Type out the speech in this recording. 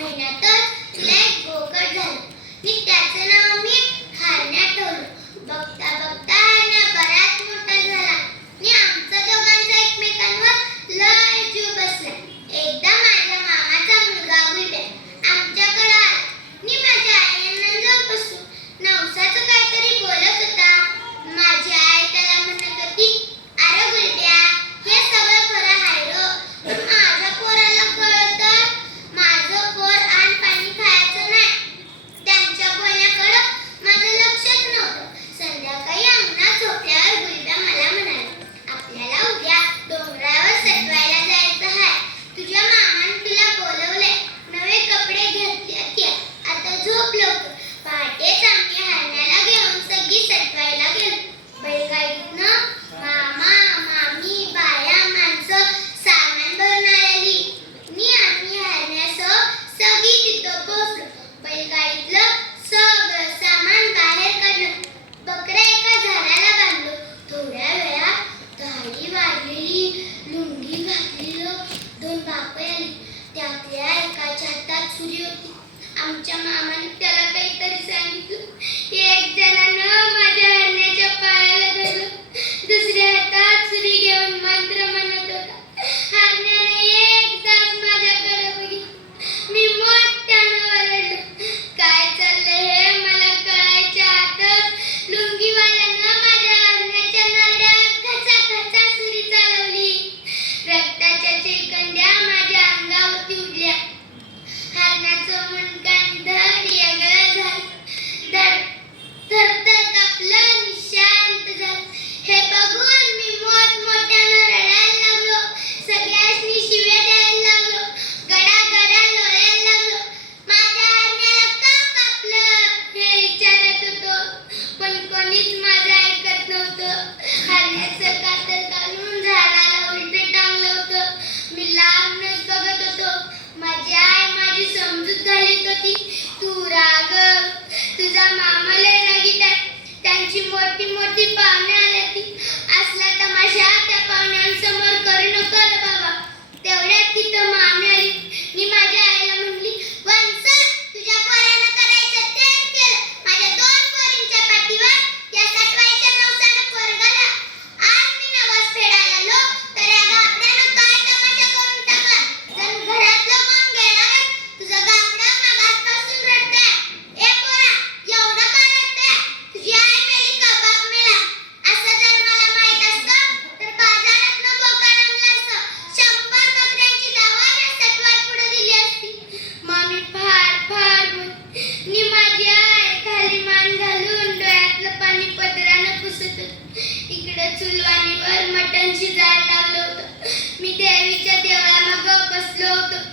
महिन्यातच तिला एक बोकड झालं आणि त्याचं नाव मी हरण्या ठेवलं. बघता बघता हरण्या बराच मोठा झाला आणि आमचा दोघांचा एकमेकांवर लय जीव बसला. एकदा माझ्या मामाचा मुलगा गुलब्या आमच्याकडे आला आणि माझ्या आईला जाऊन बसलो. नवसाचं काहीतरी बोलत होता. माझी आई त्याला म्हणत होती, अरे गुलब्या, हे सगळं खरं आहे रो, पण माझ्या पोराला कळतं माझं पोर अन्न पाणी खायचं नाही. त्यांच्या बोलण्याकडं माझं लक्षच नव्हतं. संध्याकाळी अंगणात झोपल्यावर गुलब्या मला म्हणाला, आपल्याला उद्या डोंगरावर सटवायला जायचं आहे. तुझ्या मामाने तुला बोलवलंय. नवे कपडे घेतले की आता झोप लवकर. पहाटेच आम्ही हरण्याला घेऊन सगळी सटवायला गेलो. बैलगाडीतनं मामा मामी बाया माणसं सामान भरून आलेली आणि आम्ही हरण्यासह सगळी तिथं पोहोचलो. बैलगाडीतलं सगळं सामान बाहेर काढलं. बकऱ्या एका झाडाला बांधलो. थोड्या वेळात दाढी वाढलेली लुंगी घातलेलं दोन बापे आली. त्यातल्या एकाच्या हातात सुरी होती. आमच्या मामाने त्याला काहीतरी सांगितलं. एक जणानं माझ्या हरण्याच्या पायाला धरलं. दुसऱ्या हातात सुरी घेऊन मंत्र म्हणत होता. हरण्याने एकदाच माझ्याकडे बघितलं. मी मोठ्यानं ओरडलो. काय चाललंय हे मला कळायच्या आतच लुंगीवाल्यानं माझ्या हरण्याच्या नरड्यावर खचा सुरी चालवली. रक्ताच्या चिलकंड्या माझ्या अंगावरती उडल्या. हरणाचं मुंडकं धड वेगळं झालं. थरथर कापलं आणि शांत झालं. हे बघून मी मोठमोठ्यानं रडायला लागलो. सगळ्यांनी शिव्या द्यायला लागलो. गडा लोळायला लागलो. माझ्या हरण्याला का कापलं हे विचारत होतो, पण कोणीच माझं ऐकत नव्हतं. हरण्याचं कातर काढून झाडाला उलटं टांगलं होतं. मी लांबनच बघत होतो. माझी आई माझी समजूत घालीत होती. तू रागव, तुझा मामा लय रागीट आहे. त्यांची मोठी मोठी पाहुणे आली. असला तमाशा त्या पाहुण्यांसमोर करू नको रे बाबा. तेवढ्यात तिथं मामी आली आणि माझ्या आईला म्हणली, वंस, तुझ्या पोरानं करायचं तेच केलं. माझ्या दोन पोरींच्या पाठीवर या सटवायच्या नवसानं पोरगाला आज मी नवस फेडायला आलो तर या गाबड्यानं काय तमाशा करून टाकला. जण घरातलं कोण गेलं. तुझं गाबडं मागासपासून रडतंय. ए पोरा, एवढं का रडतंय? तुझी आई मेली का बाप मेला? असं जर मला माहित असतं तर बाजारातनं बोकड आणलं असतं. 100 बकऱ्यांची दावा या सटवाय पुढे दिली असती. मामी फार बोलली. माझी आई खाली मान घालून डोळ्यातलं पाणी पदरानं पुसत होती. इकडे चुलवाणीवर मटण शिजायला लागलं होतं. मी देवीच्या देवळामागं बसलो होतो.